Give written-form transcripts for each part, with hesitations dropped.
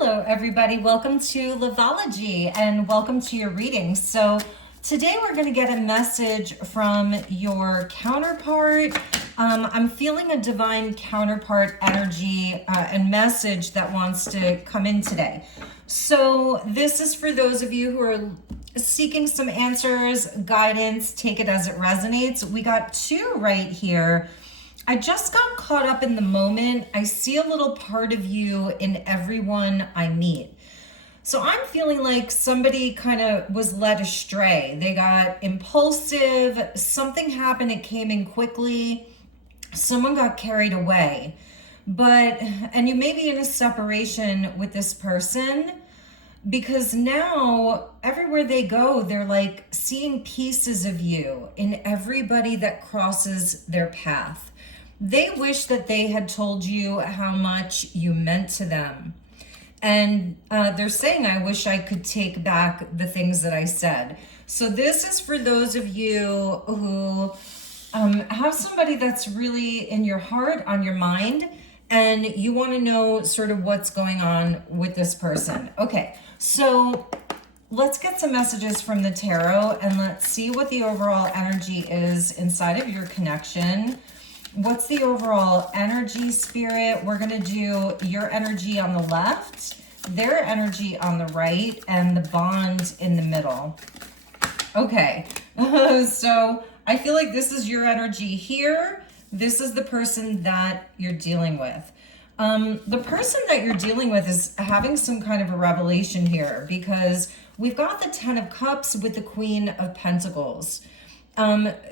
Hello, everybody. Welcome to Loveology and welcome to your reading. So today we're going to get a message from your counterpart. I'm feeling a divine counterpart energy and message that wants to come in today. So this is for those of you who are seeking some answers, guidance, take it as it resonates. We got two right here. I just got caught up in the moment. I see a little part of you in everyone I meet. So I'm feeling like somebody kind of was led astray. They got impulsive, something happened, it came in quickly, someone got carried away. And you may be in a separation with this person because now everywhere they go, they're like seeing pieces of you in everybody that crosses their path. They wish that they had told you how much you meant to them. And they're saying, I wish I could take back the things that I said. So this is for those of you who have somebody that's really in your heart, on your mind, and you want to know sort of what's going on with this person. Okay, so let's get some messages from the tarot and let's see what the overall energy is inside of your connection. What's the overall energy, Spirit? We're going to do your energy on the left, their energy on the right, and the bond in the middle. Okay, so I feel like this is your energy here. This is the person that you're dealing with. The person that you're dealing with is having some kind of a revelation here because we've got the Ten of Cups with the Queen of Pentacles.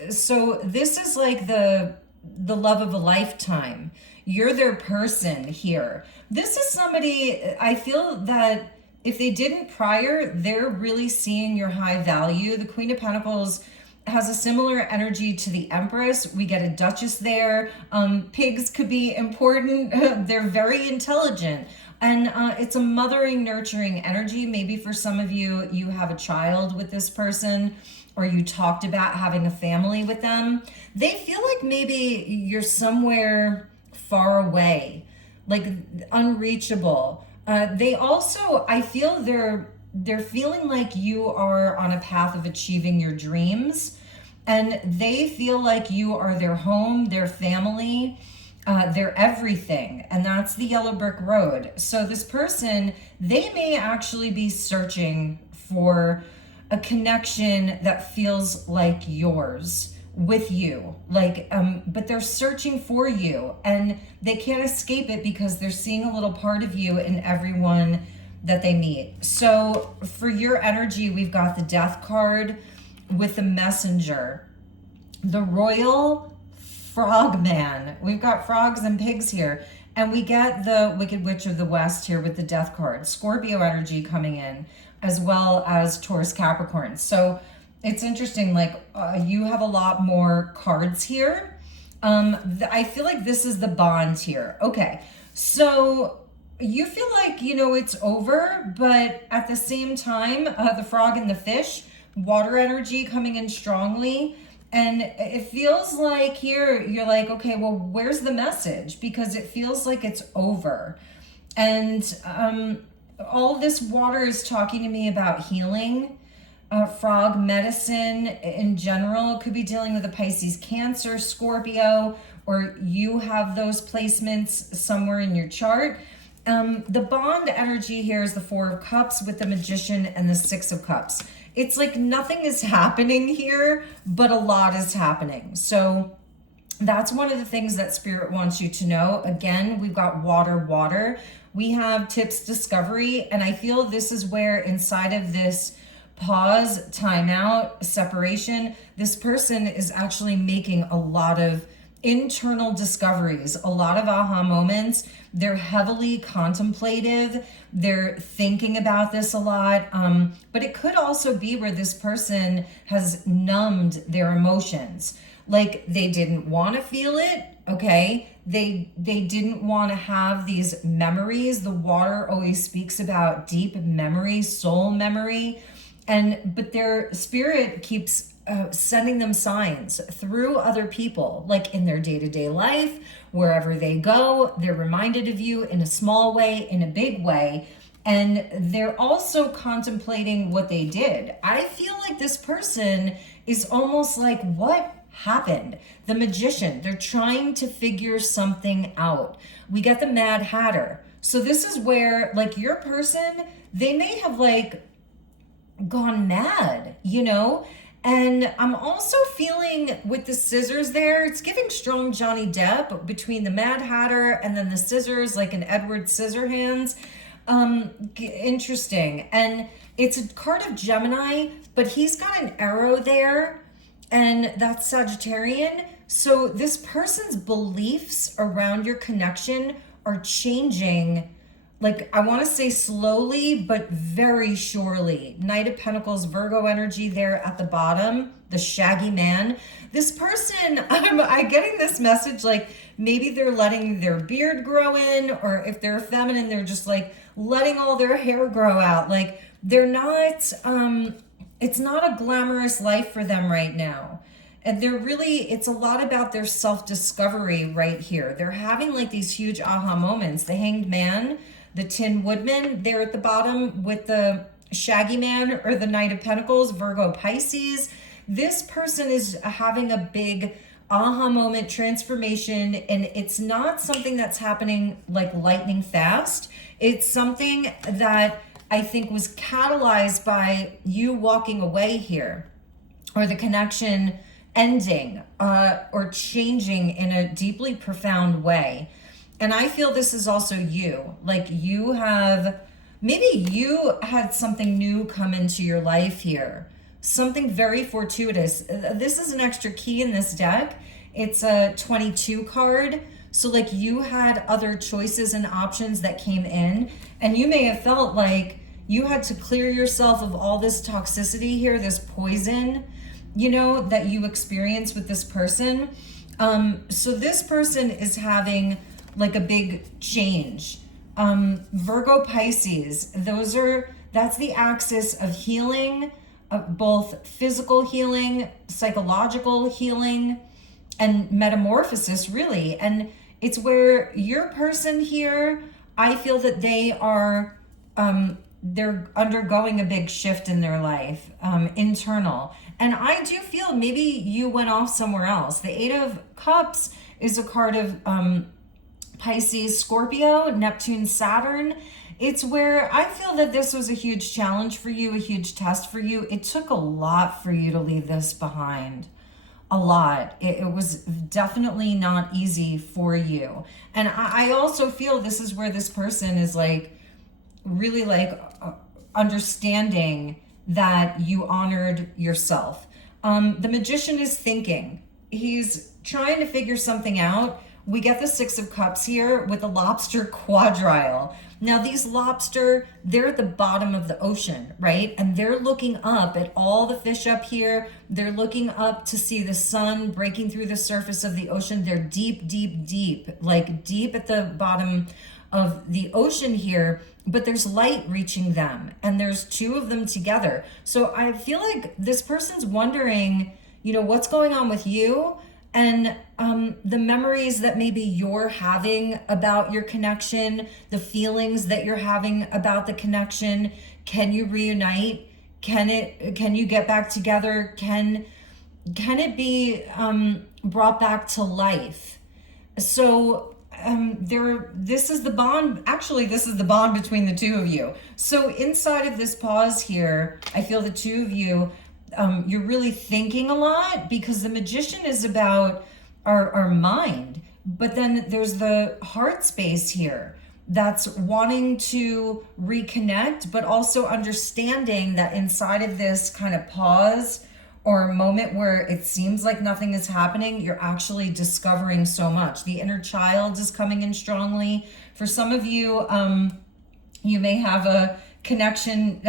So this is like the love of a lifetime. You're their person here. This is somebody, I feel that if they didn't prior, they're really seeing your high value. The Queen of Pentacles has a similar energy to the Empress. We get a Duchess there. Pigs could be important. They're very intelligent. And it's a mothering, nurturing energy. Maybe for some of you, you have a child with this person, or you talked about having a family with them. They feel like maybe you're somewhere far away, like unreachable. They also, I feel they're feeling like you are on a path of achieving your dreams, and they feel like you are their home, their family, their everything, and that's the yellow brick road. So this person, they may actually be searching for a connection that feels like yours with you, like but they're searching for you and they can't escape it because they're seeing a little part of you in everyone that they meet. So for your energy, we've got the Death card with the Messenger, the Royal Frogman. We've got frogs and pigs here, and we get the Wicked Witch of the West here with the Death card. Scorpio energy coming in, as well as Taurus, Capricorn. So it's interesting, like you have a lot more cards here. I feel like this is the bond here. Okay, so you feel like, you know, it's over, but at the same time, the frog and the fish, water energy coming in strongly. And it feels like here, you're like, okay, well, where's the message? Because it feels like it's over. And all this water is talking to me about healing, frog medicine in general. It could be dealing with a Pisces, Cancer, Scorpio, or you have those placements somewhere in your chart. The bond energy here is the Four of Cups with the Magician and the Six of Cups. It's like nothing is happening here, but a lot is happening. So that's one of the things that Spirit wants you to know. Again, we've got water. We have tips, discovery, and I feel this is where inside of this pause, timeout, separation, this person is actually making a lot of internal discoveries, a lot of aha moments. They're heavily contemplative. They're thinking about this a lot. But it could also be where this person has numbed their emotions. Like they didn't want to feel it, okay? They didn't want to have these memories. The water always speaks about deep memory, soul memory. But their spirit keeps sending them signs through other people, like in their day-to-day life, wherever they go, they're reminded of you in a small way, in a big way. And they're also contemplating what they did. I feel like this person is almost like, what happened? The Magician, they're trying to figure something out. We get the Mad Hatter. So this is where, like, your person, they may have like gone mad, you know? And I'm also feeling with the scissors there, it's giving strong Johnny Depp between the Mad Hatter and then the scissors, like an Edward Scissorhands. Interesting. And it's a card of Gemini, but he's got an arrow there, and that's Sagittarian. So this person's beliefs around your connection are changing, like, I want to say slowly, but very surely. Knight of Pentacles, Virgo energy there at the bottom, the shaggy man. This person, I'm getting this message, like maybe they're letting their beard grow in, or if they're feminine, they're just like letting all their hair grow out. Like they're not, it's not a glamorous life for them right now. And they're really, it's a lot about their self-discovery right here. They're having like these huge aha moments. The Hanged Man, the Tin Woodman there at the bottom with the Shaggy Man, or the Knight of Pentacles, Virgo Pisces. This person is having a big aha moment, transformation, and it's not something that's happening like lightning fast. It's something that I think was catalyzed by you walking away here, or the connection ending, or changing in a deeply profound way. And I feel this is also you. Like you have, maybe you had something new come into your life here. Something very fortuitous. This is an extra key in this deck. It's a 22 card. So like you had other choices and options that came in, and you may have felt like you had to clear yourself of all this toxicity here, this poison, you know, that you experience with this person. So this person is having like a big change. Virgo Pisces, that's the axis of healing, both physical healing, psychological healing, and metamorphosis, really. And it's where your person here, I feel that they are, they're undergoing a big shift in their life, internal. And I do feel maybe you went off somewhere else. The Eight of Cups is a card of Pisces, Scorpio, Neptune, Saturn. It's where I feel that this was a huge challenge for you, a huge test for you. It took a lot for you to leave this behind. A lot. It was definitely not easy for you. And I also feel this is where this person is like, really like understanding that you honored yourself. The Magician is thinking. He's trying to figure something out. We get the Six of Cups here with the Lobster quadrille. Now these lobster, they're at the bottom of the ocean, right? And they're looking up at all the fish up here. They're looking up to see the sun breaking through the surface of the ocean. They're deep, deep, deep, like deep at the bottom of the ocean here, but there's light reaching them, and there's two of them together. So I feel like this person's wondering, you know, what's going on with you, and the memories that maybe you're having about your connection, the feelings that you're having about the connection. Can you reunite? Can you get back together? Can it be brought back to life? So this is the bond. Actually, this is the bond between the two of you. So inside of this pause here, I feel the two of you, you're really thinking a lot, because the Magician is about our mind, but then there's the heart space here that's wanting to reconnect, but also understanding that inside of this kind of pause or moment where it seems like nothing is happening, you're actually discovering so much. The inner child is coming in strongly. For some of you, you may have a connection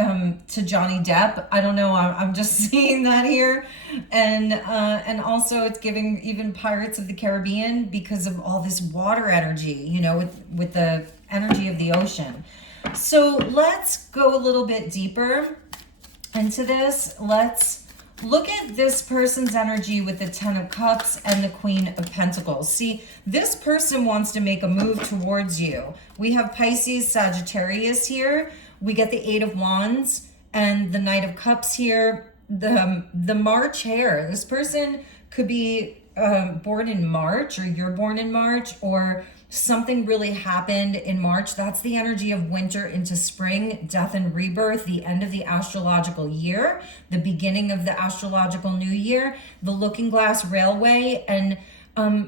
to Johnny Depp. I don't know. I'm just seeing that here, and also it's giving even Pirates of the Caribbean because of all this water energy, you know, with the energy of the ocean. So let's go a little bit deeper into this. Let's look at this person's energy with the Ten of Cups and the Queen of Pentacles. See, this person wants to make a move towards you. We have Pisces, Sagittarius here. We get the Eight of Wands and the Knight of Cups here. The March hare. This person could be born in March, or you're born in March, or something really happened in March. That's the energy of winter into spring, death and rebirth, the end of the astrological year, the beginning of the astrological new year, the Looking Glass Railway. And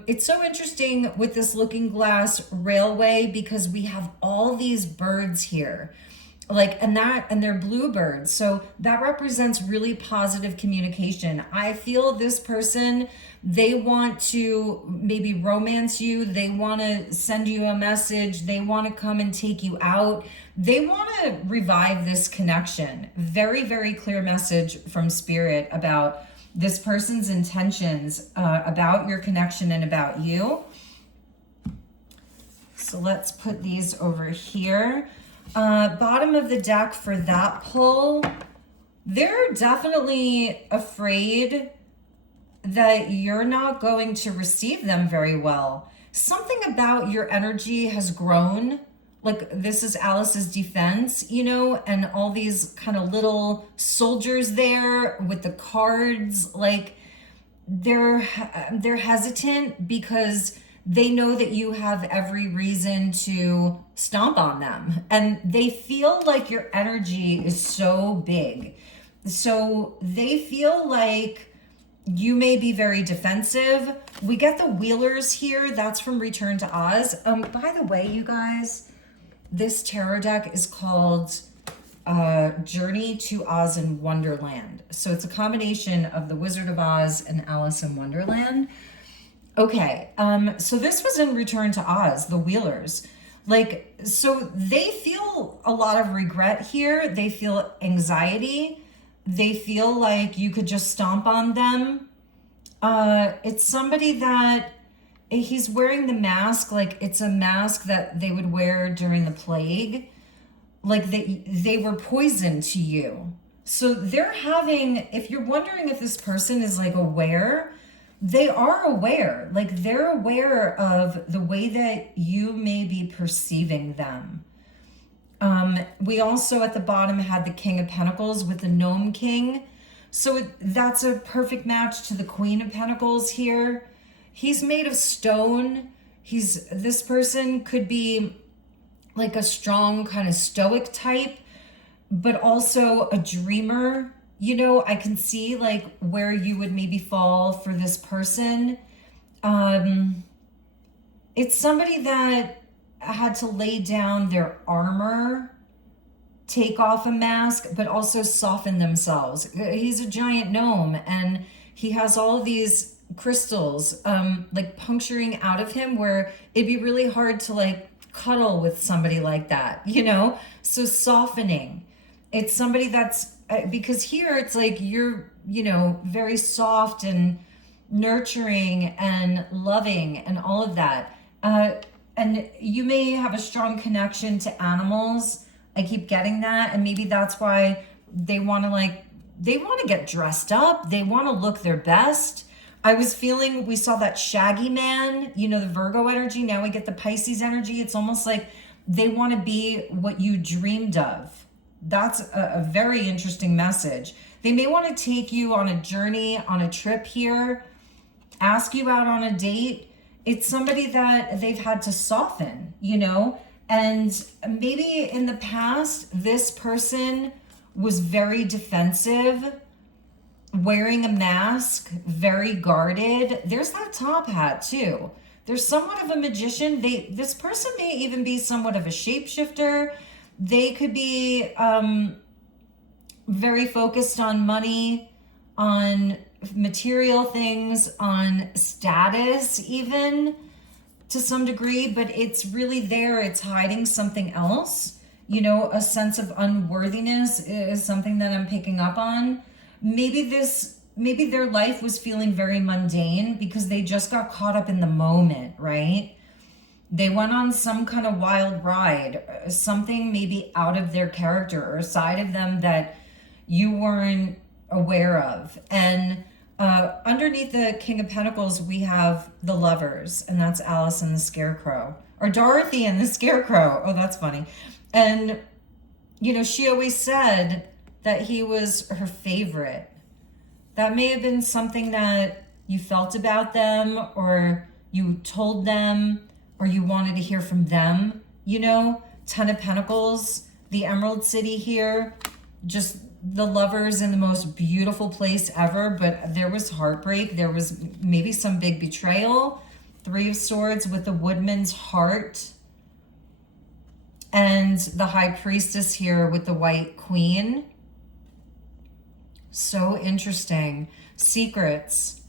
it's so interesting with this Looking Glass Railway because we have all these birds here. And they're bluebirds. So that represents really positive communication. I feel this person, they want to maybe romance you. They want to send you a message. They want to come and take you out. They want to revive this connection. Very, very clear message from Spirit about this person's intentions, about your connection and about you. So let's put these over here. Bottom of the deck for that pull, they're definitely afraid that you're not going to receive them very well. Something about your energy has grown. Like, this is Alice's defense, you know, and all these kind of little soldiers there with the cards. Like, they're hesitant because they know that you have every reason to stomp on them. And they feel like your energy is so big. So they feel like you may be very defensive. We get the Wheelers here. That's from Return to Oz. By the way, you guys, this tarot deck is called Journey to Oz in Wonderland. So it's a combination of the Wizard of Oz and Alice in Wonderland. Okay, so this was in Return to Oz, the Wheelers. Like, so they feel a lot of regret here. They feel anxiety. They feel like you could just stomp on them. It's somebody that he's wearing the mask, like it's a mask that they would wear during the plague. Like they were poisoned to you. So they're having, if you're wondering if this person is like aware, they are aware. Like, they're aware of the way that you may be perceiving them. We also at the bottom had the King of Pentacles with the Gnome King. So that's a perfect match to the Queen of Pentacles here. He's made of stone. This person could be like a strong kind of stoic type, but also a dreamer. You know, I can see like where you would maybe fall for this person. It's somebody that had to lay down their armor, take off a mask, but also soften themselves. He's a giant gnome and he has all of these crystals like puncturing out of him, where it'd be really hard to like cuddle with somebody like that, you know? So softening. It's somebody that's, because here it's like you're, you know, very soft and nurturing and loving and all of that. And you may have a strong connection to animals. I keep getting that. And maybe that's why they want to get dressed up. They want to look their best. I was feeling, we saw that Shaggy Man, you know, the Virgo energy. Now we get the Pisces energy. It's almost like they want to be what you dreamed of. That's a very interesting message. They may want to take you on a journey, on a trip here, ask you out on a date. It's somebody that they've had to soften, you know? And maybe in the past, this person was very defensive, wearing a mask, very guarded. There's that top hat too. There's somewhat of a magician. This person may even be somewhat of a shapeshifter. They could be very focused on money, on material things, on status even to some degree, but it's really there. It's hiding something else. You know, a sense of unworthiness is something that I'm picking up on. Maybe their life was feeling very mundane because they just got caught up in the moment, right? They went on some kind of wild ride, something maybe out of their character or a side of them that you weren't aware of. And underneath the King of Pentacles, we have the Lovers, and that's Alice and the Scarecrow, or Dorothy and the Scarecrow. Oh, that's funny. And You know, she always said that he was her favorite. That may have been something that you felt about them, or you told them, or you wanted to hear from them. You know, Ten of Pentacles, the Emerald City here, just the lovers in the most beautiful place ever, but there was heartbreak. There was maybe some big betrayal. Three of Swords with the Woodman's Heart. And the High Priestess here with the White Queen. So interesting. Secrets.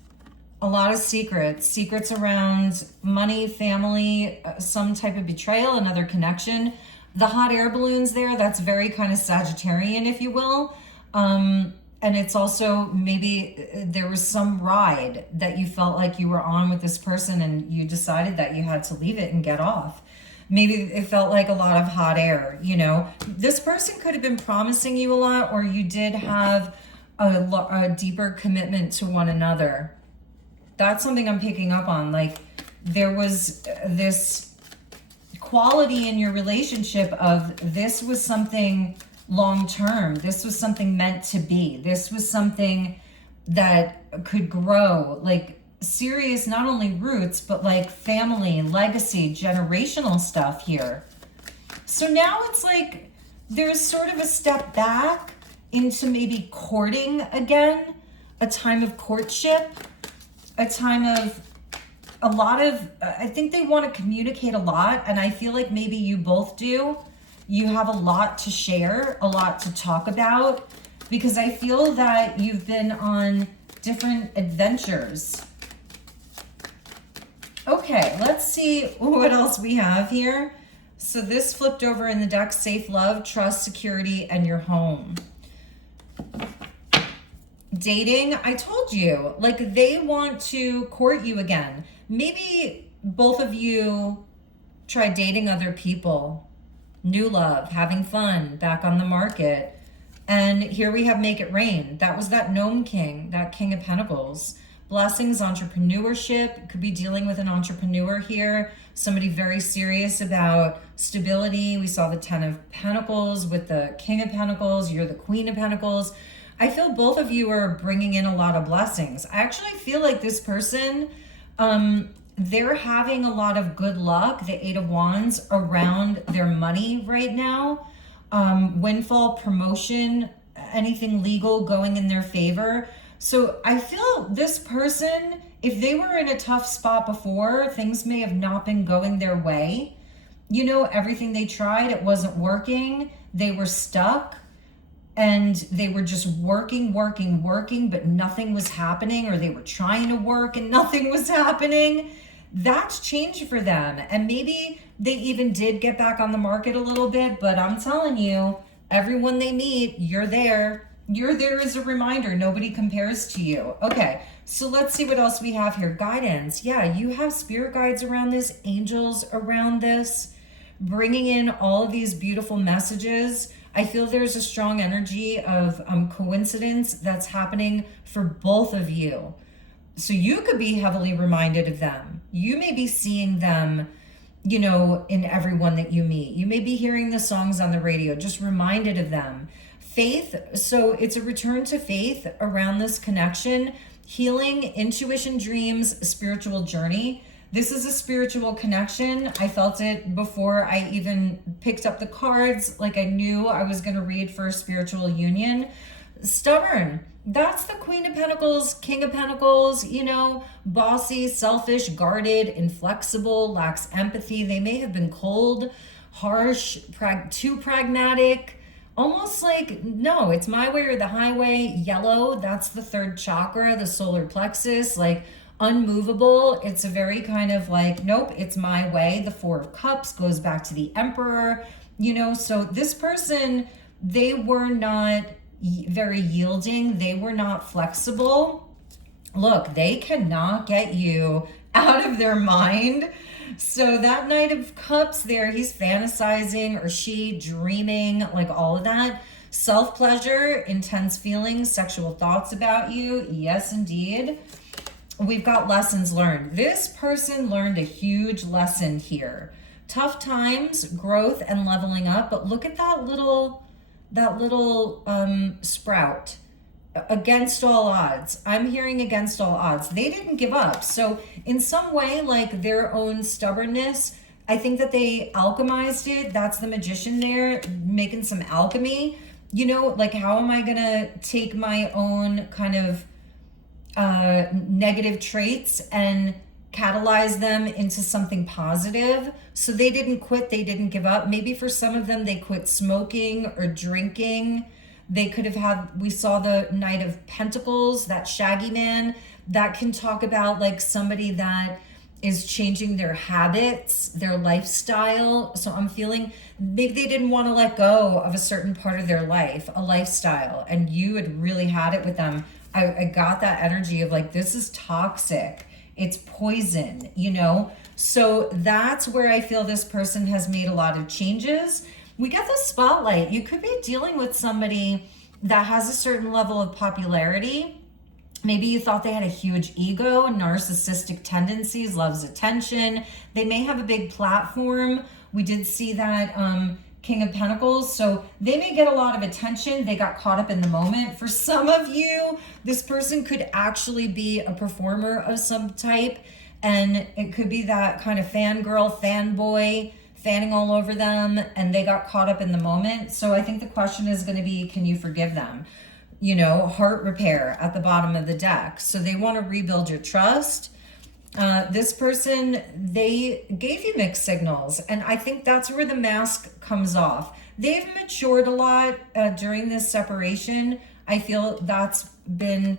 A lot of secrets. Secrets around money, family, some type of betrayal, another connection. The hot air balloons there, that's very kind of Sagittarian, if you will. And it's also maybe there was some ride that you felt like you were on with this person and you decided that you had to leave it and get off. Maybe it felt like a lot of hot air, you know. This person could have been promising you a lot, or you did have a deeper commitment to one another. That's something I'm picking up on. Like, there was this quality in your relationship of this was something long-term. This was something meant to be. This was something that could grow, like serious, not only roots, but like family, legacy, generational stuff here. So now it's like there's sort of a step back into maybe courting again, a time of courtship, a time of a lot of, I think they want to communicate a lot, and I feel like maybe you both do. You have a lot to share, a lot to talk about, because I feel that you've been on different adventures. Okay, let's see what else we have here. So this flipped over in the deck: safe love, trust, security, and your home. Dating, I told you, like they want to court you again. Maybe both of you try dating other people. New love, having fun, back on the market. And here we have Make It Rain. That was that Gnome King, that King of Pentacles. Blessings, entrepreneurship. Could be dealing with an entrepreneur here. Somebody very serious about stability. We saw the Ten of Pentacles with the King of Pentacles. You're the Queen of Pentacles. I feel both of you are bringing in a lot of blessings. I actually feel like this person, they're having a lot of good luck, the Eight of Wands, around their money right now. Windfall, promotion, anything legal going in their favor. So I feel this person, if they were in a tough spot before, things may have not been going their way. You know, everything they tried, it wasn't working. They were stuck. And they were just working, but nothing was happening, or they were trying to work and nothing was happening. That's changed for them. And maybe they even did get back on the market a little bit, but I'm telling you, everyone they meet, you're there. You're there as a reminder. Nobody compares to you. Okay, so let's see what else we have here. Guidance. Yeah, you have spirit guides around this, angels around this, bringing in all of these beautiful messages. I feel there's a strong energy of coincidence that's happening for both of you. So you could be heavily reminded of them. You may be seeing them, you know, in everyone that you meet. You may be hearing the songs on the radio, just reminded of them. Faith, so it's a return to faith around this connection. Healing, intuition, dreams, spiritual journey. This is a spiritual connection. I felt it before I even picked up the cards. Like I knew I was going to read for a spiritual union. Stubborn. That's the Queen of Pentacles, King of Pentacles, you know, bossy, selfish, guarded, inflexible, lacks empathy. They may have been cold, harsh, too pragmatic, almost like, no, it's my way or the highway. Yellow, that's the third chakra, the solar plexus, like unmovable. It's a very kind of like, nope, it's my way. The Four of Cups goes back to the Emperor, you know. So this person, they were not very yielding. They were not flexible. Look, they cannot get you out of their mind. So that Knight of Cups there, he's fantasizing, or she dreaming, like all of that. Self-pleasure, intense feelings, sexual thoughts about you. Yes, indeed. We've got lessons learned. This person learned a huge lesson here. Tough times, growth, and leveling up. But look at that little that little sprout. Against all odds. I'm hearing against all odds. They didn't give up. So in some way, like their own stubbornness, I think that they alchemized it. That's the magician there, making some alchemy. You know, like how am I gonna take my own kind of negative traits and catalyze them into something positive? So they didn't quit, they didn't give up. Maybe for some of them, they quit smoking or drinking. They could have had, we saw the Knight of Pentacles, that shaggy man, that can talk about like somebody that is changing their habits, their lifestyle. So I'm feeling maybe they didn't want to let go of a certain part of their life, a lifestyle, and you had really had it with them. I got that energy of like, this is toxic. It's poison, you know? So that's where I feel this person has made a lot of changes. We get the spotlight. You could be dealing with somebody that has a certain level of popularity. Maybe you thought they had a huge ego, narcissistic tendencies, loves attention. They may have a big platform. We did see that King of Pentacles. So they may get a lot of attention. They got caught up in the moment. For some of you, this person could actually be a performer of some type. And it could be that kind of fangirl, fanboy, fanning all over them, and they got caught up in the moment. So I think the question is going to be, can you forgive them? You know, heart repair at the bottom of the deck. So they want to rebuild your trust. This person, they gave you mixed signals, and I think that's where the mask comes off. They've matured a lot during this separation. I feel that's been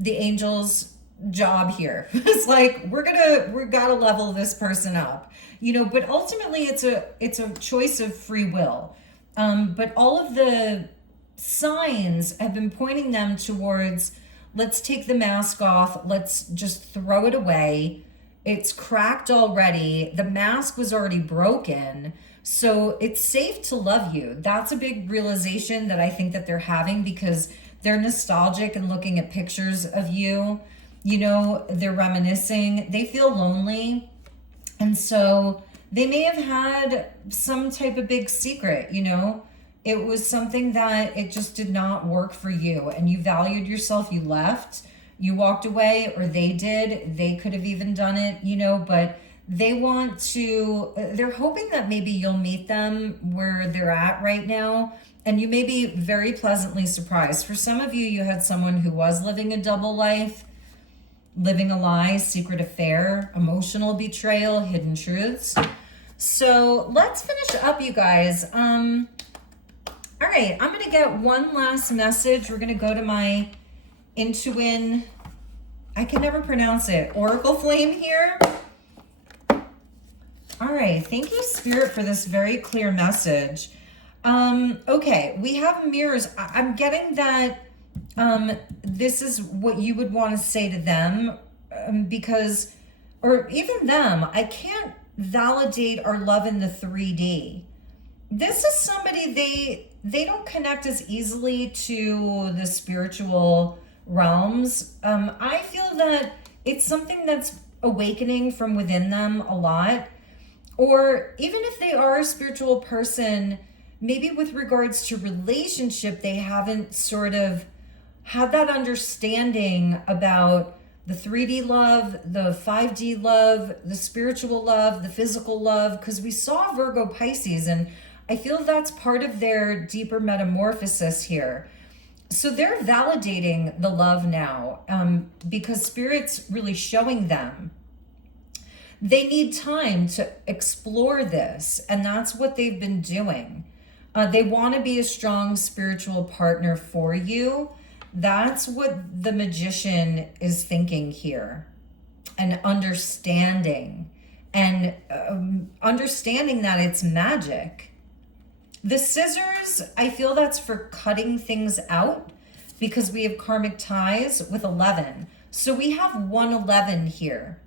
the angels' job here. It's like, we gotta level this person up. You know, but ultimately it's a choice of free will. But all of the signs have been pointing them towards, let's take the mask off. Let's just throw it away. It's cracked already. The mask was already broken. So it's safe to love you. That's a big realization that I think that they're having, because they're nostalgic and looking at pictures of you. You know, they're reminiscing. They feel lonely. And so they may have had some type of big secret, you know. It was something that it just did not work for you, and you valued yourself. You left, you walked away, or they did. They could have even done it, you know, but they want to, they're hoping that maybe you'll meet them where they're at right now. And you may be very pleasantly surprised. For some of you, you had someone who was living a double life, living a lie, secret affair, emotional betrayal, hidden truths. So let's finish up, you guys. All right, I'm going to get one last message. We're going to go to my Intuin, I can never pronounce it, Oracle Flame here. All right, thank you, Spirit, for this very clear message. Okay, we have mirrors. I'm getting that this is what you would want to say to them, because, or even them, I can't validate our love in the 3D. This is somebody, they don't connect as easily to the spiritual realms. I feel that it's something that's awakening from within them a lot. Or even if they are a spiritual person, maybe with regards to relationship, they haven't sort of had that understanding about the 3D love, the 5D love, the spiritual love, the physical love, because we saw Virgo Pisces, and I feel that's part of their deeper metamorphosis here. So they're validating the love now, because Spirit's really showing them they need time to explore this, and that's what they've been doing. They want to be a strong spiritual partner for you. That's what the magician is thinking here, and understanding that it's magic. The scissors, I feel that's for cutting things out, because we have karmic ties with 11. So we have 111 here.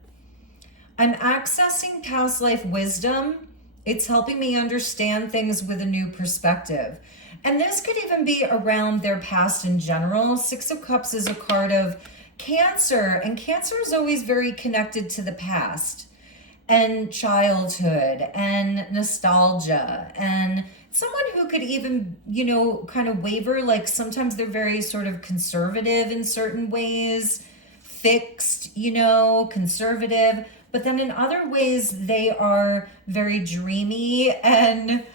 I'm accessing past life wisdom. It's helping me understand things with a new perspective. And this could even be around their past in general. 6 of Cups is a card of Cancer, and Cancer is always very connected to the past and childhood and nostalgia. And someone who could even, kind of waver. Like sometimes they're very sort of conservative in certain ways, fixed, conservative. But then in other ways, they are very dreamy and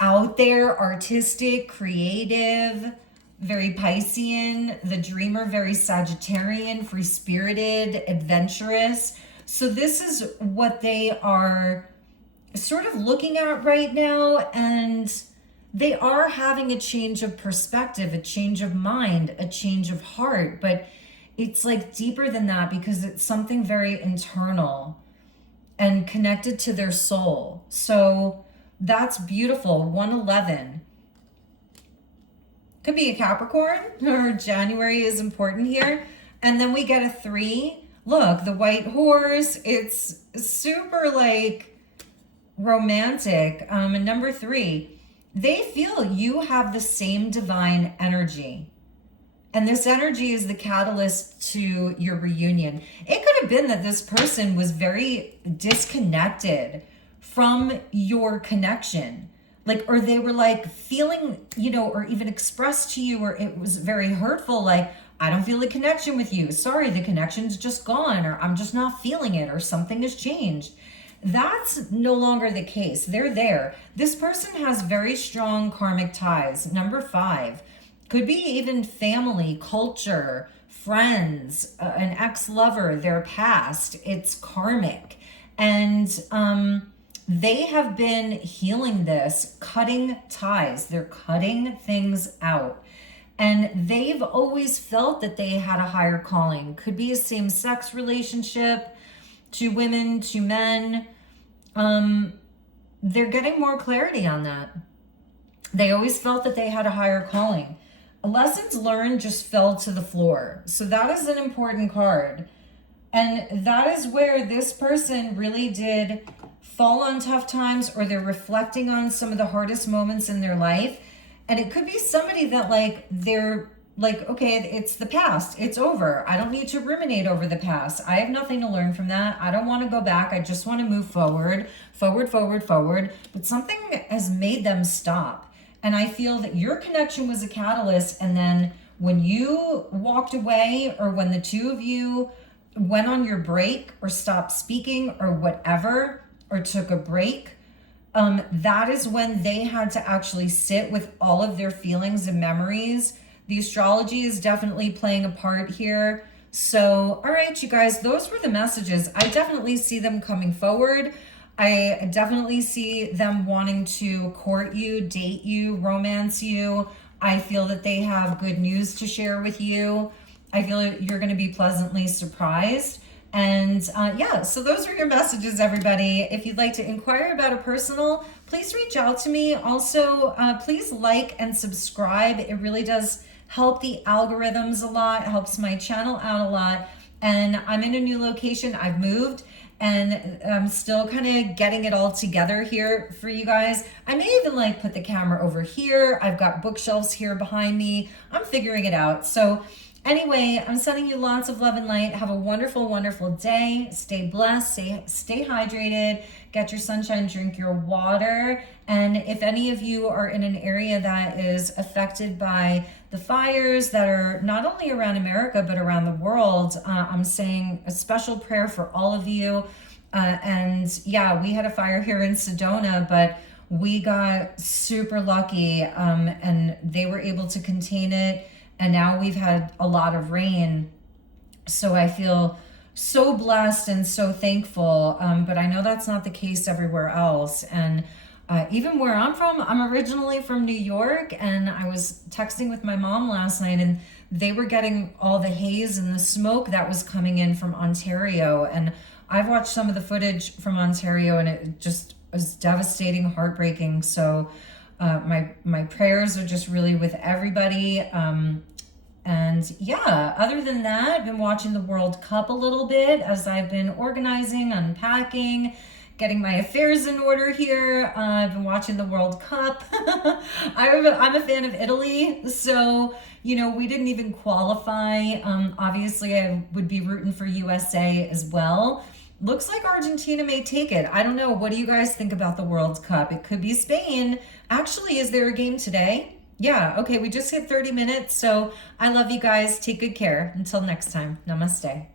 out there, artistic, creative, very Piscean. The dreamer, very Sagittarian, free-spirited, adventurous. So this is what they are sort of looking at right now, and they are having a change of perspective, a change of mind, a change of heart, but it's like deeper than that because it's something very internal and connected to their soul. So that's beautiful. 111 could be a Capricorn, or January is important here. And then we get a 3. Look, the white horse, it's super like romantic. And number 3, they feel you have the same divine energy. And this energy is the catalyst to your reunion. It could have been that this person was very disconnected from your connection. Like, or they were like feeling, or even expressed to you, or it was very hurtful. Like, I don't feel a connection with you. Sorry, the connection's just gone, or I'm just not feeling it, or something has changed. That's no longer the case. They're there. This person has very strong karmic ties. Number 5 could be even family, culture, friends, an ex-lover, their past. It's karmic. And they have been healing this, cutting ties. They're cutting things out. And they've always felt that they had a higher calling. Could be a same-sex relationship, to women, to men. They're getting more clarity on that. They always felt that they had a higher calling. Lessons learned just fell to the floor. So that is an important card. And that is where this person really did fall on tough times, or they're reflecting on some of the hardest moments in their life. And it could be somebody that they're like, okay, it's the past. It's over. I don't need to ruminate over the past. I have nothing to learn from that. I don't want to go back. I just want to move forward. But something has made them stop. And I feel that your connection was a catalyst. And then when you walked away, or when the two of you went on your break, or stopped speaking, or whatever, or took a break, that is when they had to actually sit with all of their feelings and memories. The astrology is definitely playing a part here. So, all right, you guys, those were the messages. I definitely see them coming forward. I definitely see them wanting to court you, date you, romance you. I feel that they have good news to share with you. I feel you're going to be pleasantly surprised. And yeah, so those are your messages, everybody. If you'd like to inquire about a personal, please reach out to me. Also, please like and subscribe. It really does help the algorithms a lot, helps my channel out a lot. And I'm in a new location. I've moved, and I'm still kind of getting it all together here for you guys. I may even put the camera over here. I've got bookshelves here behind me. I'm figuring it out. So anyway, I'm sending you lots of love and light. Have a wonderful, wonderful day. Stay blessed, stay hydrated, get your sunshine, drink your water. And if any of you are in an area that is affected by the fires that are not only around America, but around the world, I'm saying a special prayer for all of you. And yeah, we had a fire here in Sedona, but we got super lucky, and they were able to contain it. And now we've had a lot of rain. So I feel so blessed and so thankful. But I know that's not the case everywhere else. And even where I'm from, I'm originally from New York. And I was texting with my mom last night, and they were getting all the haze and the smoke that was coming in from Ontario. And I've watched some of the footage from Ontario, and it just was devastating, heartbreaking. So my prayers are just really with everybody. And yeah, other than that, I've been watching the World Cup a little bit as I've been organizing, unpacking, getting my affairs in order here. I've been watching the World Cup. I'm a fan of Italy, so, we didn't even qualify. Obviously, I would be rooting for USA as well. looks like Argentina may take it. I don't know. What do you guys think about the World Cup? It could be Spain. Actually, is there a game today? Yeah, okay, we just hit 30 minutes. So I love you guys. Take good care. Until next time, namaste.